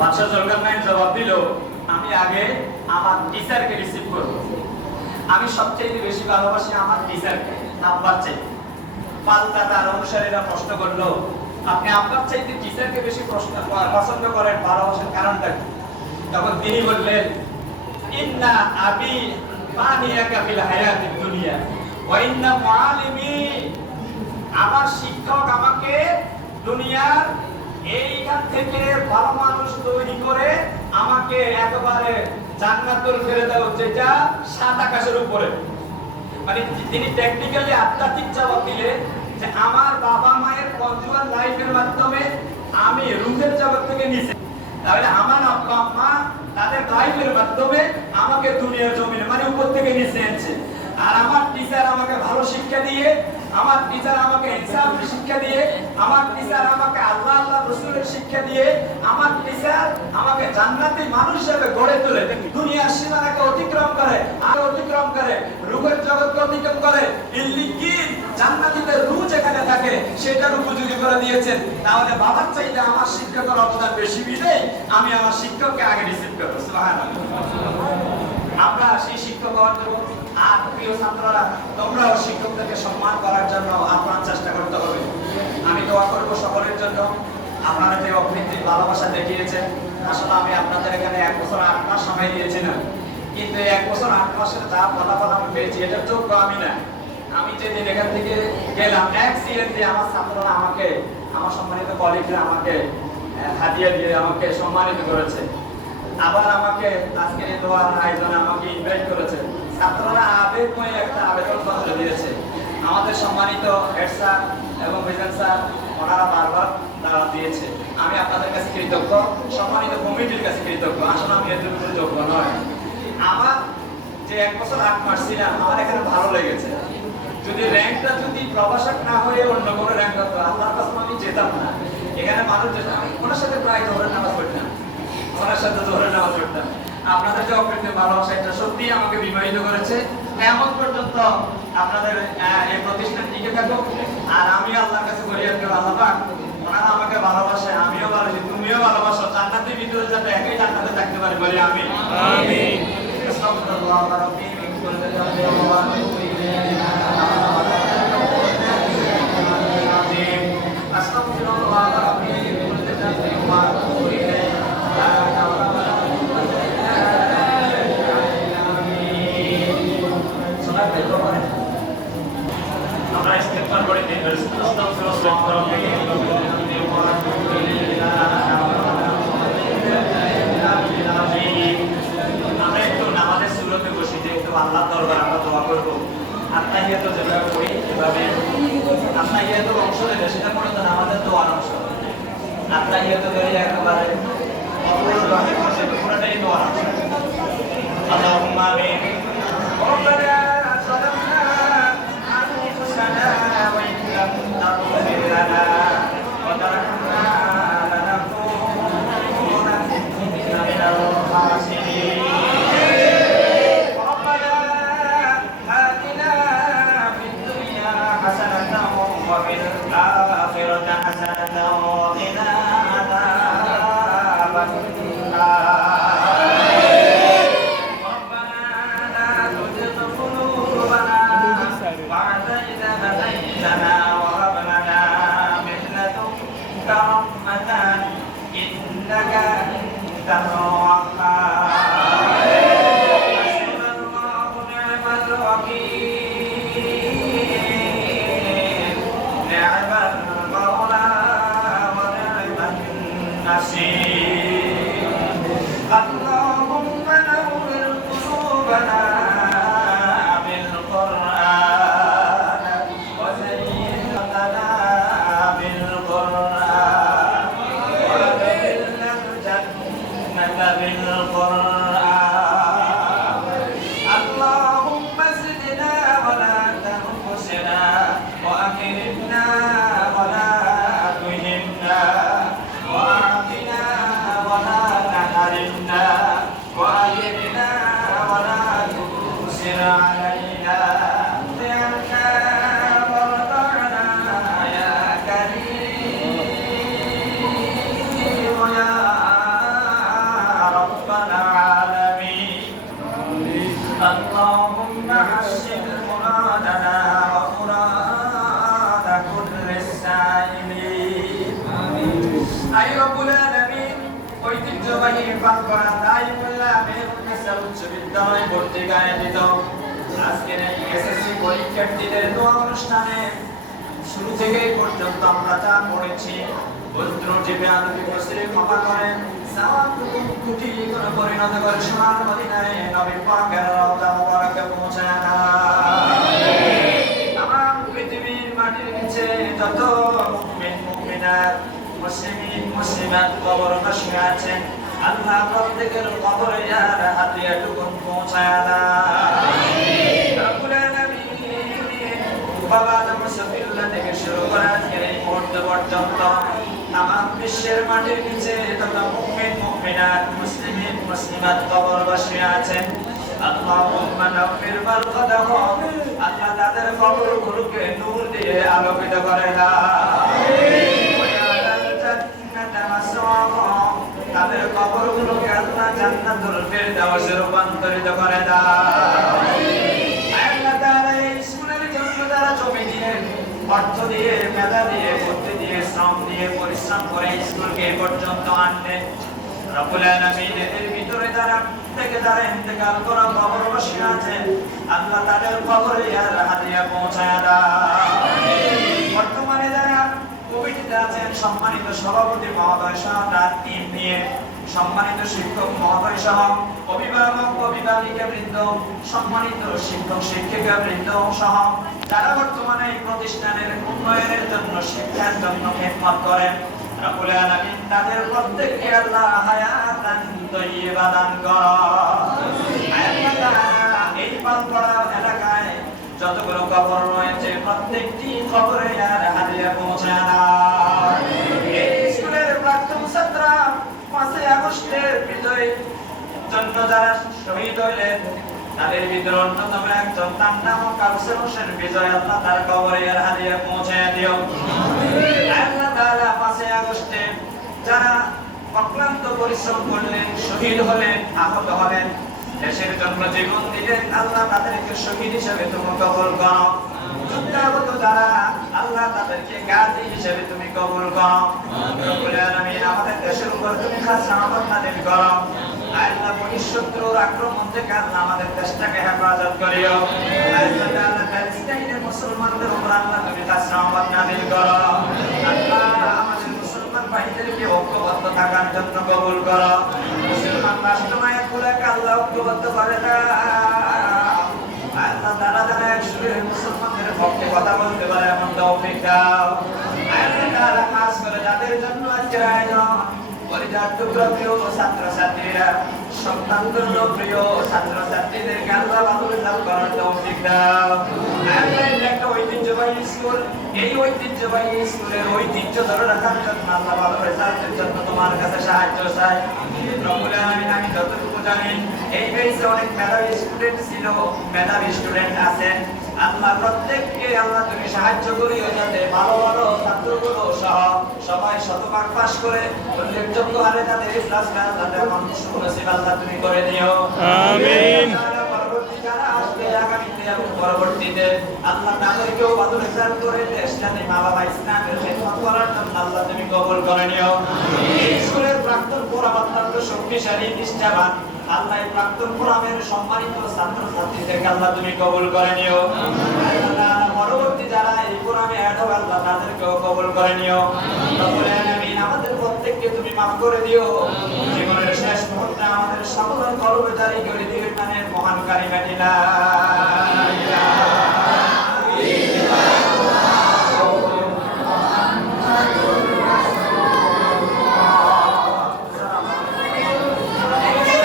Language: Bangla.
বাদশাহ জুলকারনাইন জবাব দিল, আমি আগে আমার টিচারকে রিসিভ করব। আমি সবচেয়ে বেশি ভালোবাসি আমার টিচারকে, আব্বার চাইতে। পাল্টা তার অনুসারীরা প্রশ্ন করলো, আপনি আব্বার চাইতে টিচারকে বেশি পছন্দ করেন, ভালোবাসার কারণটা কি? তখন তিনি বললেন, ইন্না আবি বানিয়াকা ফিল হায়াতিদ দুনিয়া ওয়া ইন্না মুআল্লিমি, আমার শিক্ষক আমাকে দুনিয়ার এইখান থেকে ভালো মানুষ তৈরি করে আমাকে একেবারে জান্নাতুল ফেরদাউস, যেটা সাত আকাশের উপরে। মানে তিনি টেকনিক্যালি আধ্যাত্মিক জবাব দিলেন যে আমার বাবা মায়ের কনজুগাল লাইফের মাধ্যমে আমি রুহের জগৎ থেকে নিচে, তাহলে আমার আব্বা আম্মা তাদের লাইফের মাধ্যমে আমাকে দুনিয়ার জমিনে মানে উপর থেকে নিচে এনেছে। আর আমার টিচার আমাকে ভালো শিক্ষা দিয়ে, আমার টিচার আমাকে ইনসাফের শিক্ষা দিয়ে, আমার টিচার আমাকে আল্লাহ আল্লাহ রাসূলের শিক্ষা দিয়ে, আমার টিচার আমাকে জান্নাতি মানুষ হিসেবে গড়ে তোলে। দুনিয়ার সীমানাকে অতিক্রম করে, আর অতিক্রম করে রূহের জগৎকে অতিক্রম করে ইল্লিকিন জান্নাতীদের রূহ যেখানে থাকে সেটার উপযোগী করে দিয়েছেন। তাহলে বাবার চাইতে আমার শিক্ষকের অবদান বেশি বিদেই আমি আমার শিক্ষককে আগে রিসিভ করব। সুবহানাল্লাহ। আমরা সেই শিক্ষক হওয়ার জন্য, আর প্রিয় ছাত্ররা, তোমরাও শিক্ষকদেরকে সম্মান করার জন্য আপনার চেষ্টা করতে হবে। আমি দোয়া করব সকলের জন্য। আপনারা যে অকৃত্রিম ভালোবাসা দেখিয়েছেন, আসলে আমি আপনাদের এখানে 1 বছর 8 মাস সময় দিয়েছিলাম, কিন্তু 1 বছর 8 মাসের যা ফলাফল আমি পেয়েছি এটার যোগ্য আমি না। আমি যেদিন এখান থেকে গেলাম, অ্যাক্সিডেন্টলি আমার ছাত্ররা আমাকে, আমার সম্মানিত কলিগরা আমাকে হাদিয়া দিয়ে আমাকে সম্মানিত করেছে। আবার আমাকে আজকের এই দোয়ার আয়োজনে আমাকে ইনভাইট করেছে। ছাত্ররা আবেগময় একটা আবেদন পত্র দিয়েছে। আমাদের সম্মানিত হেড স্যার এবং মিজান স্যার ওনারা বারবার দাওয়াত দিয়েছে। আমি আপনাদের কাছে কৃতজ্ঞ, সম্মানিত কমিটির কাছে কৃতজ্ঞ। আসলে আমি এর জন্য যোগ্য নয়। আমার যে 1 বছর 8 মাস ছিলাম, আমার এখানে ভালো লেগেছে। যদি র্যাঙ্কটা যদি প্রভাষক না হয়ে অন্য কোনো র্যাঙ্ক হতো, আল্লাহর কাছে আমি যেতাম না। এখানে মানুষ যেতাম, আমি ওনার সাথে প্রায় জোহরের নামাজ পড়তাম, ওনার সাথে জোহরের নামাজ পড়তাম। আপনাদের যে অকৃত্রিম ভালোবাসা, এটা সত্যিই আমাকে বিবাহিত করেছে। এমন পর্যন্ত আপনাদের এই প্রতিষ্ঠান টিকে থাকুক। আর আমি আল্লাহর কাছে বলি, আল্লাহ পাক ওনারা আমাকে ভালোবাসে, আমিও ভালোবাসি, তুমিও ভালোবাসো। জান্নাতের ভিতরে যাতে একই জান্নাতে থাকতে পারি বলি আমি আমিন। আস্তাগফিরুল্লাহ রাব্বি মিন কুল্লি যামবিন ওয়া আতুবু ইলাইহি। আস্তাগফিরুল্লাহ রাব্বি মিন কুল্লি যামবিন ওয়া আতুবু ইলাইহি। আমরা ইস্তেগফার করি, আস্তাগফিরুল্লাহ রাব্বি মিন কুল্লি যামবিন ওয়া আতুবু ইলাইহি। আমরা একটু নামাজের সুরতে বসিতে, একটু আল্লাহর দরবারে আমরা দোয়া করব। আত্মাহিয়াত যেভাবে করি এভাবে আত্মাহিয়াত অংশ নেবে, সেটা মূলত নামাজের দোয়ার অংশ। আত্মাহিয়াত করি একেবারে অপূর্ণভাবে বসে, পুরোটাই দোয়ার অংশ। আল্লাহুম্মা আমিন। রব্বানা যালামনা আনফুসানা ওয়া ইন লাম তাগফির লানা ওয়া তারহামনা লানাকুনান্না মিনাল খাসিরিন। وفي الآخرة حسنة وقنا عذاب النار. ربنا لا تزغ قلوبنا بعد إذ هديتنا وهب لنا من لدنك رحمة إنك أنت الوهاب. حسبنا الله ونعم الوكيل، نعم المولى ونعم النصير. اللهم نور قلوبنا بالقرآن وزين لنا بالقرآن وأدخلنا الجنة بالقرآن. اللهم زدنا ولا تنقصنا وأكرمنا ولا تهنا وأعطنا ولا تحرمنا وأجرنا ولا আই রব্বুল আলামিন ঐতিহ্যবাহী পাঁচগড়া দাইমুল্লাহ মেহরুন্নেসা উচ্চ বিদ্যালয় ভর্তি আয়োজিত আজকের এই এসএসসি পরীক্ষার্থীদের দোয়া অনুষ্ঠানে শুরু থেকে পর্যন্ত আমরা যা পড়েছি বস্ত্রটি বেয়াদবি বসে ক্ষমা করেন সাওয়াবটুকু কুটি করে পরিণত করে সোনার মদিনায় নবী পাকের রওজা মুবারকে পৌঁছায় না। তামাম পৃথিবীর মাটির নিচে যত মুমিন মুমিনাত মুসলিমিন মুসলিমাত কবরবাসী আছেন আল্লাহ প্রত্যেকের কবরে আর হাতিয়াটুকু পৌঁছায় না। রব্বুল আলামিন বাবা আদম সফিউল্লাহ থেকে শুরু করে আজকের এই মুহূর্ত পর্যন্ত তামাম বিশ্বের মাটির নিচে যত মুমিন মুমিনাত মুসলিমিন মুসলিমাত কবরবাসী আছেন আল্লাহুম্মা নাফির বারকাতাহুম আল্লাহ তাদের কবরগুলোকে নূর দিয়ে আলোকিত করে দাও। তাদের কবরগুলোকে আল্লাহ জান্নাতুল ফিরদাউসে রূপান্তরিত করে দাও। আল্লাহ তাআলা এই স্কুলের জন্য যারা জমি দিয়ে অর্থ দিয়ে মেধা দিয়ে বুদ্ধি দিয়ে শ্রম দিয়ে পরিশ্রম করে স্কুলকে এই পর্যন্ত আনলেন রব্বুল আলামিন এর ভিতরে যারা ইন্তেকাল করা কবরবাসী আছেন আল্লাহ তাদের কবরে আর হাদিয়া পৌঁছায় দাও। বর্তমানে যারা কমিটিতে আছেন সম্মানিত সভাপতি মহোদয় সহ তার টিম নিয়ে সম্মানিত শিক্ষক মহোদয় সহ অভিভাবক অভিভাবিকা বৃন্দ সম্মানিত শিক্ষক শিক্ষিকা বৃন্দ সহ যারা বর্তমানে এই প্রতিষ্ঠানের উন্নয়নের জন্য শিক্ষার জন্য খেদমত করেন রব্বুল আলামিন তাদের প্রত্যেককে আল্লাহ হায়াতান তাইয়্যিবা দান করুন। আল্লাহ এই পালপাড়া এলাকায় যতগুলো কবর রয়েছে প্রত্যেকটি কবরে আর হাদিয়া পৌঁছায় দাও। এই স্কুলের প্রাক্তন ছাত্ররা 5 আগস্টের বিজয় জন্য যারা শহীদ হইলেন তাদের ভিতরে অন্যতম একজন তার নাম কাউসার হোসেন বিজয় আল্লাহ তার কবরে আর হাদিয়া পৌঁছায় দিও। আল্লাহ তাআলা 5 আগস্টে যারা অক্লান্ত পরিশ্রম করলেন শহীদ হলেন আহত হলেন দেশের জন্য জীবন দিলেন আল্লাহ তাদেরকে শহীদ হিসেবে তুমি কবুল করো। যুদ্ধাহত যারা আল্লাহ তাদেরকে গাজী হিসেবে তুমি কবুল করো। রব্বুল আলামিন আমাদের দেশের উপর তুমি খাস রহমত নাযিল করো। আল্লাহ শত্রুর আক্রমণ থেকে আল্লাহ আমাদের দেশটাকে হেফাজত করিও। আল্লাহ তাআলা ফিলিস্তিনের মুসলমানদের উপর আল্লাহ তুমি খাস রহমত নাযিল করো। আল্লাহ আমাদের মুসলমান ভাইদেরকে ঐক্যবদ্ধ থাকার জন্য কবুল করো। মুসলমান রাষ্ট্রনায়কগুলোকে আল্লাহ ঐক্যবদ্ধ করে দাও। আল্লাহ তাআলা যারা একসঙ্গে মুসলমানদের পক্ষে কথা বলতে পারে এমন তৌফিক দাও। আল্লাহ তাআলা খাস করে যাদের জন্য আজকের আয়োজন পরিবার টুকরা প্রিয় ছাত্রছাত্রীরা সন্তানদের প্রিয় ছাত্রছাত্রীদেরকে আল্লাহ ভালো রেজাল্ট করার তৌফিক দাও। আল্লাহ একটা ঐতিহ্যবাহী স্কুল এই ঐতিহ্যবাহী স্কুলের ঐতিহ্য ধরে রাখার জন্য আল্লাহ ভালো রেজাল্টের জন্য তোমার কাছে সাহায্য চাই। রব্বুল আলামিন আমি যতটুকু জানি এই বেসে অনেক মেধাবী স্টুডেন্ট ছিল মেধাবী স্টুডেন্ট আছেন আল্লাহ প্রত্যেককে আল্লাহ তুমি সাহায্য করিও যাতে ভালো ভালো ছাত্রগুলো সহ সবাই শতভাগ পাস করে উল্লেখযোগ্য হারে তাদের ক্লাস যাতে এমন সুনসিব আল্লাহ তুমি করে দিও। আমিন। পরবর্তী যারা আসবে আগামীতে এবং পরবর্তীতে আল্লাহ তাদেরকেও ভালো রেজাল্ট করে দেশটাতে মা বাবা ইসলামের খেদমত করার জন্য আল্লাহ তুমি কবুল করে নিও। এই স্কুলের প্রাক্তন ফোরাম অত্যন্ত শক্তিশালী নিষ্ঠাবান আল্লাহ এই প্রাক্তন ফোরামের সম্মানিত ছাত্রছাত্রীদেরকে আল্লাহ তুমি কবুল করে নিও। আল্লাহ পরবর্তী যারা এই ফোরামে অ্যাড হবে আল্লাহ তাদেরকেও কবুল করে নিও। রব্বুল আলামিন আমাদের প্রত্যেককে তুমি মাফ করে দিও। জীবনের শেষ মুহূর্তে আমাদের সকলের কলবে জারি করে দিও ইমানের মহান কালিমা লা